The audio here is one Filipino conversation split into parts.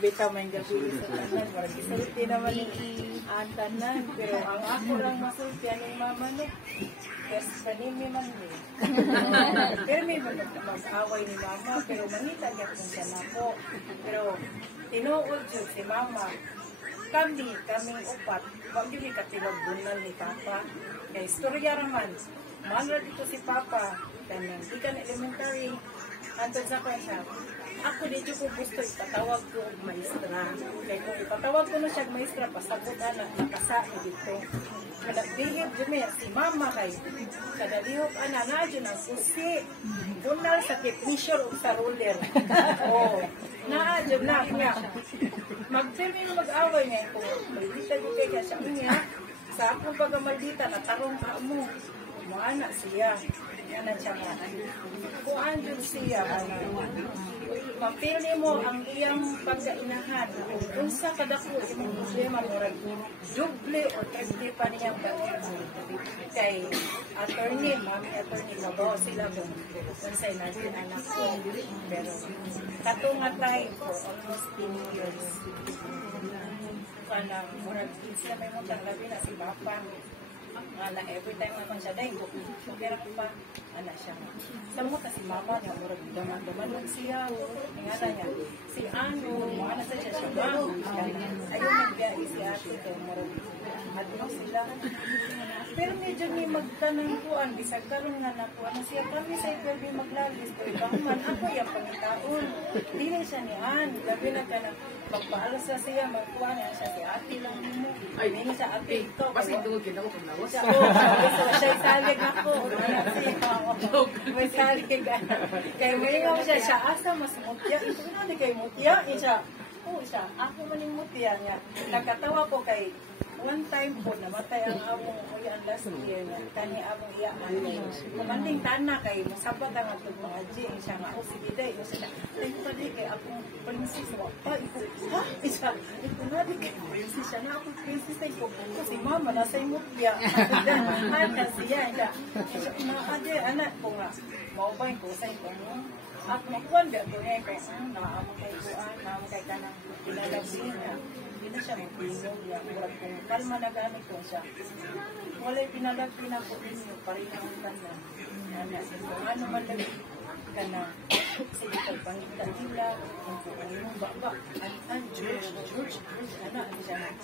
Bitaw may gabi sa tanan, parang isulti naman ang tanan, pero ang ako lang masulti ang mama no. Yes, kanimi man ni. Pero may mag-away ni mama, pero mangita niya kung saan ako. Pero tinuod yun si mama. Kaming upat, wag yung katilog-bunal ni Papa. Kaya istorya raman, manra dito si Papa, kanang ikan elementary, antod sa kanya, ako dito ko gusto ipatawag ko og maestra. Kaya kung ipatawag ko na siya maestra, pasabot na nakasahi dito. Kadabihip dyan si Mama kay, kadabihip na dyan ang susi, bunal sa technician o sa roller. Oo, dyan na niya. Mag-film mag-away niya kung maldita yung kaya siya niya. Sa akong pag-maldita, natarong ka mo. Mga anak siya. Yan ang siya nga. Kung andun siya, mapili mo ang iyang pagkainahan. Kung sa kadako, yung problema mo rin, duble o triple pa niyang pag-iinahan. Kay attorney, mami attorney, mabawa sila kung sa'y natin anak ko. Pero katunga tayo for almost 10 years. Kanang murag siya may mutang labi na si Papa. Na every time naman siya dahil kukira ko pa anak siya sa mga si mama niya murag daman siya nga niya si ano mga sa siya ayaw magbiyahe si ate kay murag adno sila pero medyo ni magtanong kuan bisag karon nga nakuha na siya kami sa pwede maglalis pero man ako yung pangitaon dili siya ni Ann labi na ka na pagpaalas sa siya magkuha niya siya si ate lang mo ay hindi sa ate ito kasi doon kita ko paglawas siya salig ako may salig kaya may nga siya asa mas mutya ito na di kay mutya siya siya ako maning mutya niya nagkatawa ko kay one time po namatay ang among uyan last year kani among iya kumanding tana kay masabag ang atong mga jing siya nga sige day siya ay ko di kay akong princess wa pa iko ha isa iko na di kay princess siya na akong princess ay ko kasi mama na sa mutya ana siya na ade anak ko nga maubay ko sa iko at makuan ba ko niya kay naamong kay kuan naamong kay kanang pinalabsin niya hindi na siya magpilong niya kung kalma na gamit ko siya wala'y pinalagpin ako ninyo parin ang kanya kung ano man lang ka na sige pagpangita nila kung yung baba George ano siya na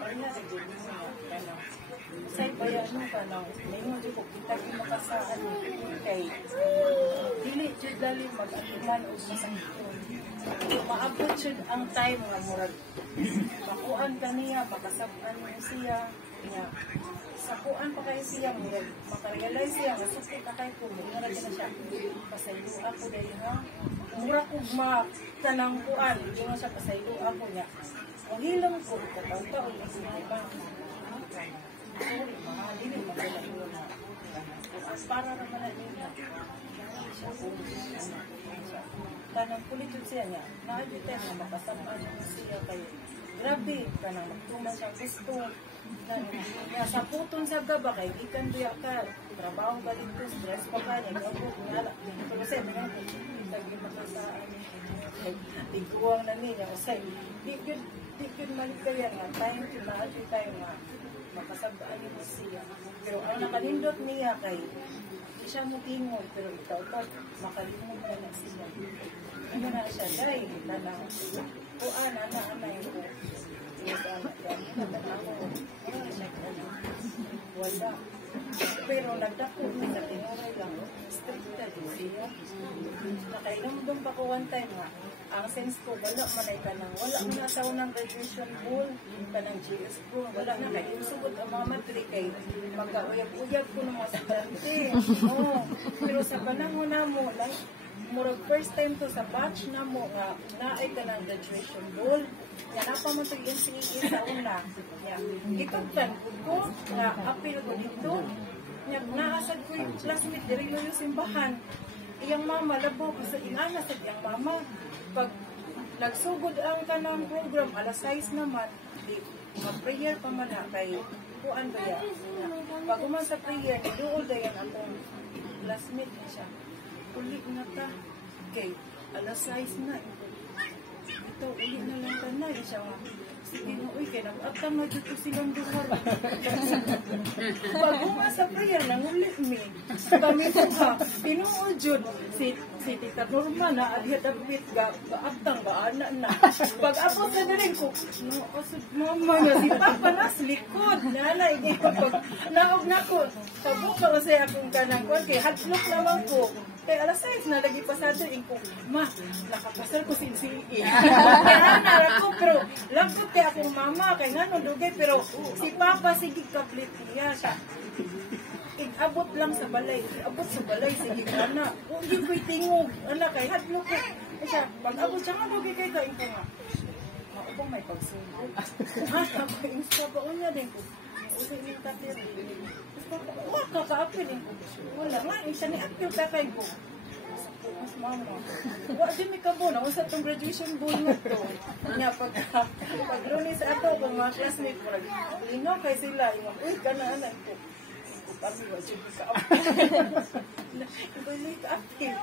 parin na sa parin na say bayan mo ka na ngayon di ko kita yung makasaan kay dili jud dali mag-atuman o masakit maabot jud ang time nga murag makuan ka niya makasabtan mo siya niya sakuan pa kayo siya murag makarealize siya nga sukit na kayo po murag na siya pasaylo ako dahil nga murag kong tanang kuan hindi nga siya pasaylo ako niya ang hilang ko kataw-taon na siya sorry, mga dili magkalayo na para naman na nila tanang pulit siya niya naadita na makasamaan siya kayo grabe ka na magtuman siya gusto na sa puton sa gaba kay ikan doya ka trabaho balik ko stress pa ka niya ako ngala pero sa mga lagi makasaan iguang na niya kasi di good man kaya nga time to naadita tayo nga makasabdaan niyo siya. Pero ang nakalindot niya kay siya mo tingog, pero ikaw makalimog na na siya. Ano na siya, dahil tanang kuan, ana-anay ko. Wala. Pero nagdako niya, tinuray lang. Stricta din siya. Nakailumdum pa ko one time nga. Ang sense ko, wala manay ka nang, wala mo na sa unang graduation ball, ka ng GS ko, wala na kayo. Subot ang mga matrik ay magkauyag-uyag ko ng mga estudyante. Pero sa panahon na mo, murag first time to sa batch na mo, nga naay ka ng graduation ball, yan pa mo ito yung sinigin sa una. Itugtan ko, nga apil ko dito, naasad ko yung classmate, dirilo yung simbahan. Iyang mama, labo ko sa inana sa iyang mama. Pag nagsugod ang kanang program, alas 6 naman, mag-prayer pa man na kay kuan ba yan. Pag uman sa prayer, iduol da yan akong classmate na siya. Uli na ta. Okay, alas 6 na. Ito, uli na lang ta na. Siya nga, sige nga, uy, kaya nag-atang na dito silang duhar. Bago nga sa prayer, nanguli mi. Kami po ha, pinuod yun. Si Tita Norma na, adhiyadabit ga, atang ga, anak na. Pag ako sa rin ko, no, asod mama niya, si Papa na, likod. Nana, hindi ko pag naog na ko. Pabuka ko sa akong kanang kwan, kay hadlock naman ko. Kaya alas 6 na lagi pa sa atin ko, ma, nakapasal ko silsili. Kaya nara ko, pero lagot kay akong mama, kay nga dugay, pero si Papa sige kaplit niya siya. Abot lang sa balay, abot sa balay, sige na. Hindi ko'y tingog, anak, kay hadlo ko. Siya, pag abot siya nga, dugay kay kain ko nga. Maubang may pagsubo. Ako, insta pa unya din ko. Usay yung tatiri. Wala ka ka-apil din ko. Wala nga, isa ni apil kakay ko. Mas mama. Wala din may kabo na. Unsa itong graduation ball na to. Nga, pag lunis ato, kung mga classmate ko, linaw kay sila. Uy, ka na anak ko. Kami, wala siya ka-apil. Ibalik ka-apil.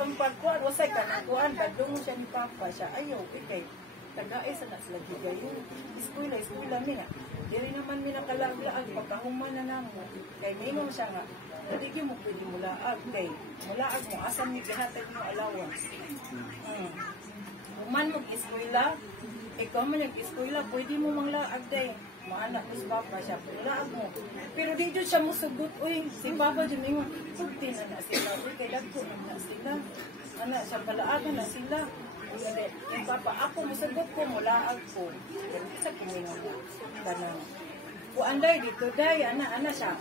Ang pagkuhan, wasay ka na kuhan. Dadungo siya ni Papa. Siya, ayaw, ikay. Tagaay sa nas lagi gayon. Eskwela mina. Diri naman mina kalaag-laag pagkahuman na namo. Kay mingon siya nga. Dili mo pwede mulaag kay mulaag mo asam ni gihatag mo allowance. Human mo eskwela, ikaw man nag-eskwela, pwede mo manglaag day. Maanak mo si Papa siya, mulaag mo. Pero di siya musugot, uy, si Papa dyan mingon, pugti na sila, uy, kay dagko na sila. Ana, siya palaagan na sila. Yung Papa, ako musagot ko, mulaag ko. Sa kumingon na. Ganang. Kuanday dito, day, ana siya.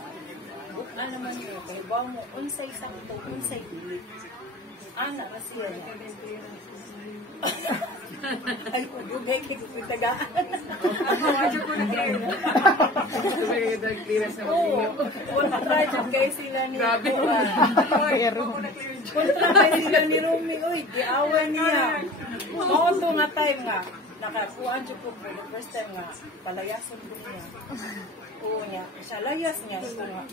Bukan naman yun. Kaya bawa mo, unsay sakto, unsay bilit. Ana, siya niya. Ay, dugay kay kutagaan. Ako, medyo ko na-clear. Oo, kontra dyan kay sila ni Buwan. Kontra kay sila ni Rumi. Uy, diawan niya. Oo, ito nga time nga. Nakakuhaan dyan po po. The first time nga, palayason po niya. Oo niya. Siya layas niya. Ito nga.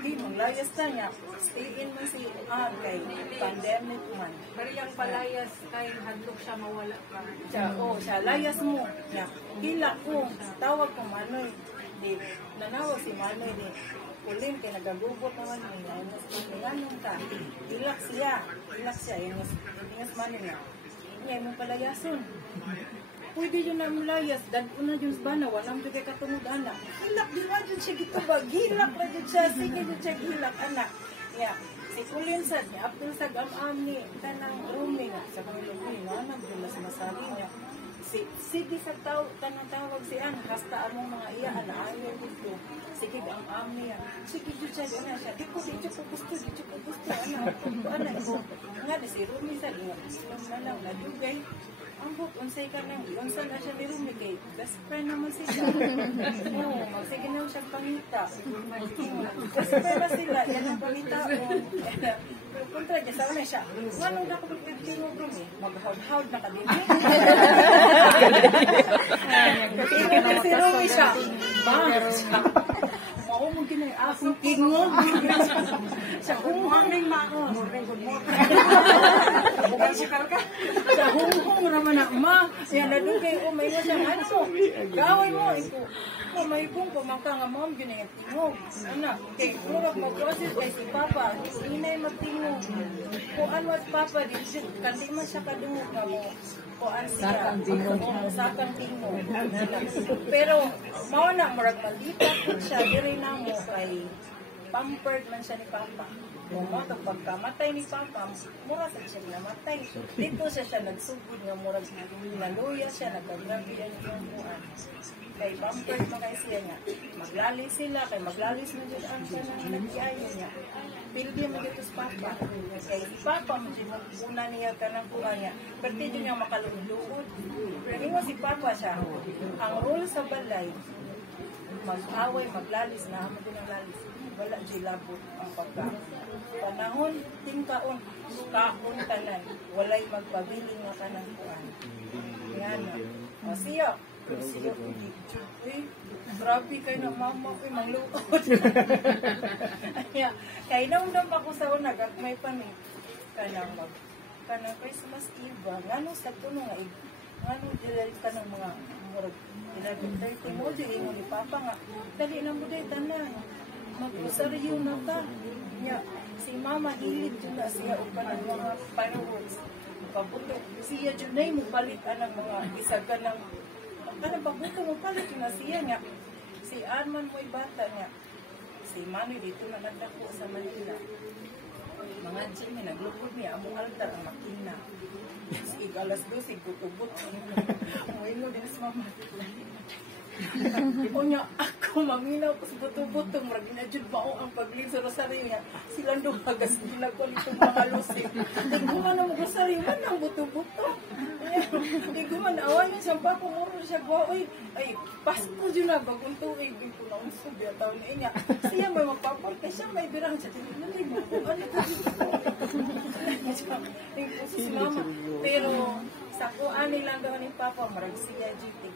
Di, layas na niya. Stay in man si kay pandemic man. Pero yung palayas, kay hadlok siya mawala pa. Siya, layas mo. Niya. Hila ko. Tawag ko Manoy. Di, nanawag si Manoy. Di, kulim kay nagagubot naman niya. Ngayon ka. Hilak siya. Ingas Manoy na. Ngayon mo palayason. Pwede yun na mulayas, dagko na yun ba na, walang dyan kay katungod, anak. Hilak din na dyan siya gitubag, hilak na dyan siya, sige dyan siya hilak, anak. Yeah. Si Kulinsad niya, Abdul Sagam-am ni, tanang Rumi nga, sa Panginoon, anak, dulas masabi niya. Sige sa tanang tawag si Ana, hasta among mga iya, ayaw dito. Sige, ang am niya. Sige, dyan siya, ano siya, di ko gusto, anak ko. Nga, si Rumi sa iyo, na lang, nadugay. Ang book, unsay ka nang, unsa na siya ni Rumi kay best friend naman siya. Oo, magsige na siya pangita. Best friend na sila, yan ang pangita. Pero kontra niya, sa una siya, anong nakapagpagtingog Rumi? Mag-hawd-hawd na ka din. Tingog na si Rumi siya. Mao mo ginay akong tingog. Siya, morning maon. Morning, good morning. Bukan sukal ka. Sa hung-hung naman na, ma, yan nadugay, may mo siyang, ano mo, gawin mo, ito. May pong pamangka nga mom, ginayang tingog. Anak, kay murag mag-process kay si Papa, inay magtingog. Kung ano at Papa, kandi man siya kadungog na mo. Kuan siya. Sakang tingog. Pero, mao na, murag malipat po siya, diri na mo kay pampered man siya ni Papa. Kung matang pagkamatay ni Papa, mura sa siya namatay. Dito siya nagsugod nga murag naluya siya, nagkagrabihan yung buwan. Kay pampered man kay siya nga. Maglalis sila, kay maglalis na dyan ang siya na nag-iayo niya. Pildi mo dito sa Papa. Kay si Papa, una niya ka ng buwan niya. Pero dito niya makaluluod. Pero nga si Papa siya, ang rule sa balay, mag-away, maglalis na, din ang lalis. Wala di labot ang pagka. Panahon, tingkaon, kaon tanan, walay magpabiling nga kanang kuan. Yan. O siya, Siya, grabe kayo na mama ko, mangluot. Kaya naundang pa ko sa una, gagmay pa ni. Kanang Christmas Eve, ngano sa tuno nga, ngano dili ka ng mga murag, ilagay mo, dili mo ni Papa nga, dali na mo day, tanan, mag-usaryo na ta. Si Mama, hilig dyan na siya, o ka ng mga fireworks. Pabuto, siya dyan na yung palit ng mga isaga ng pabuto mo palit na siya nga. Si Arman mo'y bata nga. Si Mami dito na nagdako sa Manila. Mga Jimmy, naglukod niya, among altar ang makina. Sige, alas 12, buto-buto. Umuwi mo din sa Mama. O niya, ako maminaw ko sa buto-buto. Marag ginadjud ba ako ang paglin sa rosaryo niya. Silang dumagas, ginagawa itong mga lusik. Hindi man ang rosaryo, man ang buto-buto. Hindi ko man, awan niya siyang pa, kumuro siya gawa. Ay, Pasko dyan na, bagong tuwing. Hindi ko na unsog, yung taon niya. Siya may magpaporte, siya may birang siya. Hindi mo, ano ito dito? Hindi po si Mama. Pero, sa kuan nilang daw ni Papa, marag siya dito.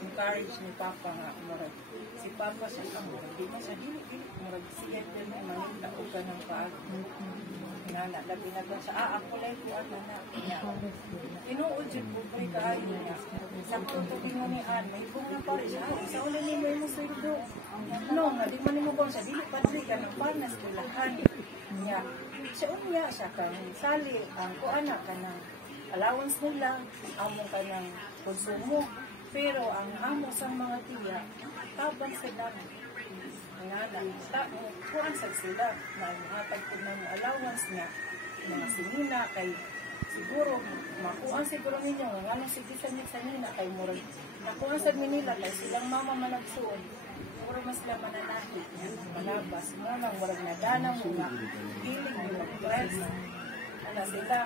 Encourage ni Papa nga, marag. Si Papa siya ka, marag. Di man siya, dili, marag siya din mo, manita o ka ng paag. Labi na ba siya, ako lang po ang nanak niya. Inuod yun po, kay kaayo niya. Sakto tubig mo ni Ann, may ibong na pare siya. Sa ulan ni mo yung sweldo. No, nga, di man mo ba siya, dili padri ka ng panas, kulahan. Siya unya siya kang sali, ang kuana ka ng allowance nila, amo ka ng konsumo. Pero ang amo sa mga tiya, tabang sila. Kuhaan sa sila na hatag ko ng allowance niya, mga sinina, kay siguro, makuhaan siguro ninyo, nga nang sigisan niya sa nina, kay murag, nakuhaan sa Manila, kay silang mama managsuon, siguro mas sila mananakit niya, malabas, muna, murag nadanang mo nga, hiling mo, press, ano sila,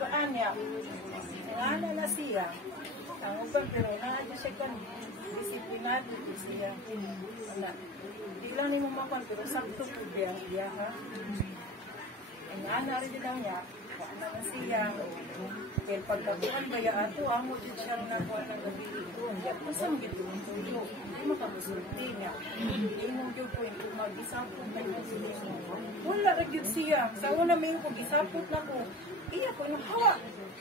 kuhaan niya, nga na siya, ang uban, pero naadyo siya kan, disiplinado ko siya, di lang ni mo makuhaan, pero sakto po biya ha, ang ana rin daw niya, kuhaan naman siya, kaya pagkakuhan ba ya ato, amo dyan siya nakuha ng gabi ito, masang gito ang tulo, hindi makamusulti niya, hindi mong yun po yung mag-isapot na yun, wala rin siya, sa una may ko, gisapot na ko, iya ko yung hawa,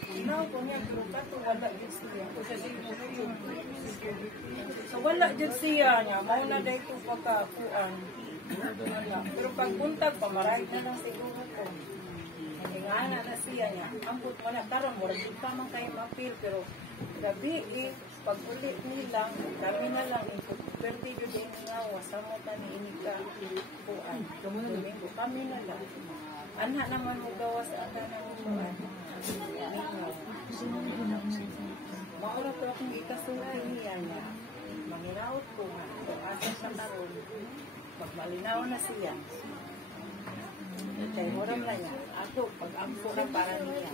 ginaw ko niya, pero kato wala yun siya, so wala yun siya niya, mauna dahil ko pagkakuhan, pero pagbuntag, pamaray na lang siguro ko, ingana na siya niya, ambot mo na, karon mo, rin pa man kayo mapil, pero gabi, pag ulit nilang, kami na lang, pwede yun din nga, wasama ka ni inika, kuan, domingo, kami na lang. Anak naman mo gawa sa anak naman kuan. Maura po akong ikasuhan niya niya. Mangiraot ko nga, kung asa sa karon, pag malinaw na siya, kaya moram na niya, ako, pag-ampo na para niya.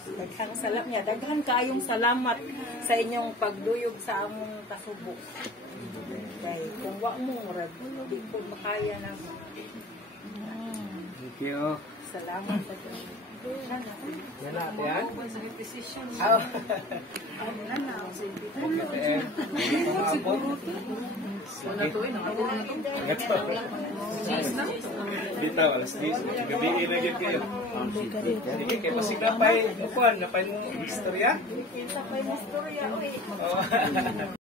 Daghang salam niya, daghan kayong salamat sa inyong pagduyog sa among kasubo. Kaya kung wak mo, di ko makaya na mo. Thank you. Salamat sa Diyos. Yan na, yan. Dito, alas 10. Gabi inagit kayo. Sige, kaya pasignapay, napay mong istorya? Napay mong istorya,